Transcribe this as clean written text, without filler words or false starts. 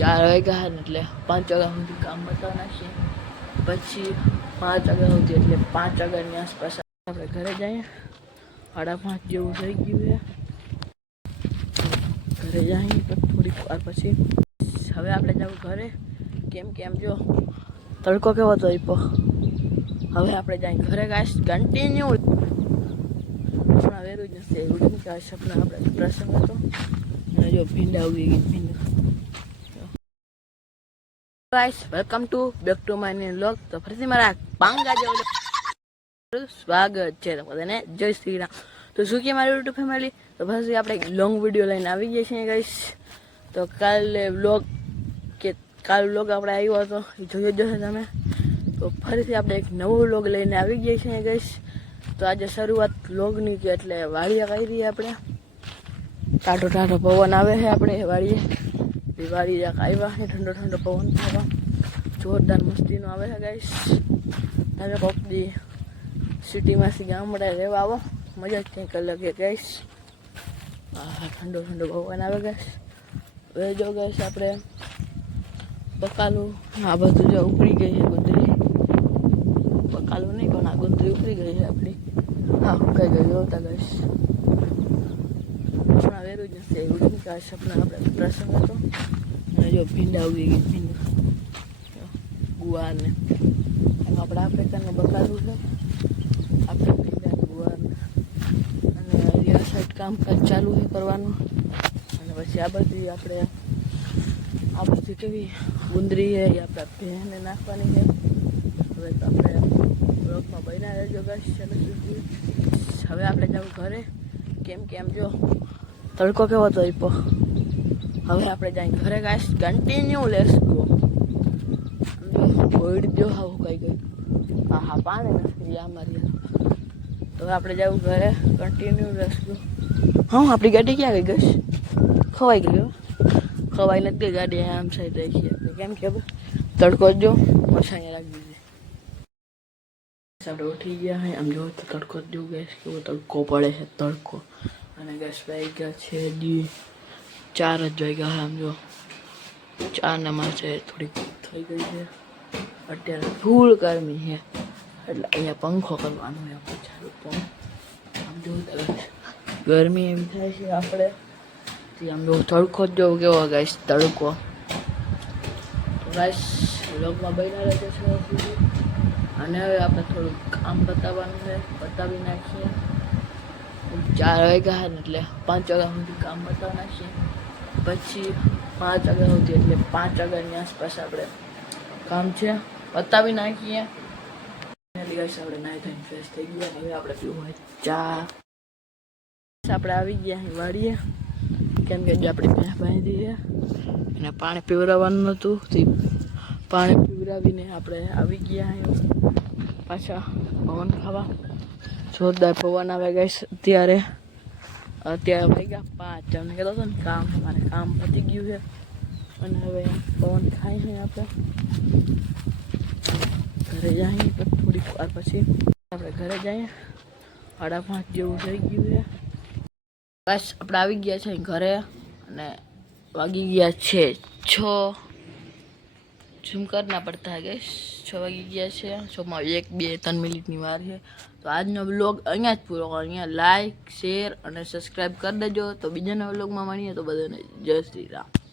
4 વાગ્યા ને એટલે 5 વાગ્યા સુધી કામ બતાવી નાખીએ, પછી 5 વાગ્યા સુધી એટલે 5 વાગ્યાની આસપાસ આપણે ઘરે જઈએ. 5:30 જેવું થઈ ગયું છે. ઘરે જઈએ થોડીક વાર પછી હવે આપણે જવું ઘરે, કેમ કે એમ જો તડકો કેવો હતો આપ્યો. હવે આપણે જઈએ ઘરે ગાઈસ, કન્ટિન્યુ હમણાં વેરું જ નથી એવું કે આ સપના આપણે પ્રસંગ હતો અને જો ભીંડા ઉગી ગઈ ભીંડા. Guys welcome to back to my new vlog. તો ફરીથી મારા પાંગા જેવો સ્વાગત છે તો બધાને જય શ્રી રામ. તો શું કે મારી યુટ્યુબ ફેમિલી, તો પછી આપણે એક લોંગ વિડીયો લઈને આવી ગયા છીએ ગાઈસ. તો કાલ વ્લોગ આપણે આવ્યો હતો એ જોયો જશે તમે. તો ફરીથી આપણે એક નવો વ્લોગ લઈને આવી ગયા છીએ ગાઈસ. તો આજે શરૂઆત વ્લોગની કે એટલે વાડીએ કરી આપણે, ટાટો ટાટો પવન આવે છે આપણે વાડીએ. વાડી આવ્યા છે, ઠંડો ઠંડો પવન થવા જોરદાર મસ્તીનો આવે છે ગાઈસ. તમે કોક દી સિટીમાંથી ગામડે રહેવા આવો, મજા જ કંઈક અલગ છે ગાઈસ. હા, ઠંડો ઠંડો પવન આવે ગાઈસ. હવે જો ગાઈસ આપણે બકાલું આ બધું જો ઉપડી ગઈ છે ગુંદરી, બકાલું નહીં પણ આ ગુંદરી ઉપડી ગઈ છે આપણી. હા, ઉકાઈ ગઈ જોતા ગાઈસ. હમણાં વેરું જ નથી એવું કે આ સપના આપણે પ્રસંગ હતો અને જો ભીંડા ઉગી ગઈ ભીંડા ગુવાર ને આપણે આફ્રિકાનું બકાલું છે, આપણે ભીંડા ગુવાર અને આ સાઈડ કામકાજ ચાલુ છે કરવાનું. અને પછી આ બધી આપણે આ બધી કેવી ગુંદરી છે એ આપણા ભેંને નાખવાની છે. હવે તો આપણે બ્લોગમાં બન્યા રહેજો ગાઈસ. હવે આપણે જવું ઘરે, કેમ કે એમ જો તડકો કેવો હતો આપ્યો. હવે આપણે જઈએ ઘરે ગાઈસ, કન્ટિન્યુ લેટ્સ ગો. ગોળી દો હા ઉકાઈ ગઈ. હા પાણી નથી અમારી. તો આપણે જવું ઘરે, કન્ટિન્યુ લેટ્સ ગો. હા, આપણી ગાડી ક્યાં ગઈ ગઈ? ખવાઈ ગઈ. ખવાઈ નથી ગઈ ગાડી, આમ સાઈડ રાખી કેમ કે તડકો જો મસાઈ રાખી દીધી. આપણે ઉઠી ગયા હોય, આમ જો તો તડકો જ જેવું ગેસ કેવો તડકો પડે છે તડકો. અને ગેસ વાગ્યા છે 4 જ વાગ્યા હોય, આમ જો 4 ને માસે થોડીક થઈ ગઈ છે. અત્યારે ફૂલ ગરમી છે એટલે અહીંયા પંખો કરવાનો હોય આપણે ચાલુ. પણ આમ જો ગરમી એવી થાય છે આપણે આમ જો તડકો જ જેવો કેવો ગાઈસ તડકો. તો ગાઈસ વ્લોગમાં બન્યા રહેશે સુધી. અને હવે આપણે થોડુંક કામ બતાવવાનું છે, બતાવી નાખીએ. 4 વાગ્યા ને એટલે 5 વાગ્યા સુધી કામ બતાવી નાખીએ, પછી 5 વાગ્યા સુધી એટલે 5 વાગ્યાની આસપાસ આપણે કામ છે બતાવી નાખીએ. આપણે નાઈ ધોઈને ફ્રેશ થઈ ગયા. હવે આપણે પીવું હોય ચા. આપણે આવી ગયા અહીં વાડીએ, કેમ કે જે આપણી ભેંસ બાંધી છે એને પાણી પીવડાવવાનું હતું. પાણી પીવડાવીને આપણે આવી ગયા અહીં પાછા પવન ખાવા. જોરદાર પવન આવે ગાઈસ. અત્યારે વાગ્યા 5. તમને કહેતો હતો ને મારે કામ પતી ગયું છે અને હવે પવન ખાય છે. આપણે ઘરે જઈએ થોડીક વાર પછી આપણે ઘરે જઈએ. 5:30 જેવું થઈ ગયું છે. બસ આપણે આવી ગયા છે ઘરે અને વાગી ગયા છે 6. ઝૂમ કરના પડતા હે ગાઈસ. 6 વાગી ગયા છે. 6માં 1, 2, 3 મિનિટની વાર છે. તો આજનો વ્લોગ અહીંયા જ પૂરો કરો. અહીંયા લાઈક, શેર અને સબસ્ક્રાઈબ કરી દેજો. તો બીજાના વ્લોગમાં મળીએ. તો બધાને જય શ્રી રામ.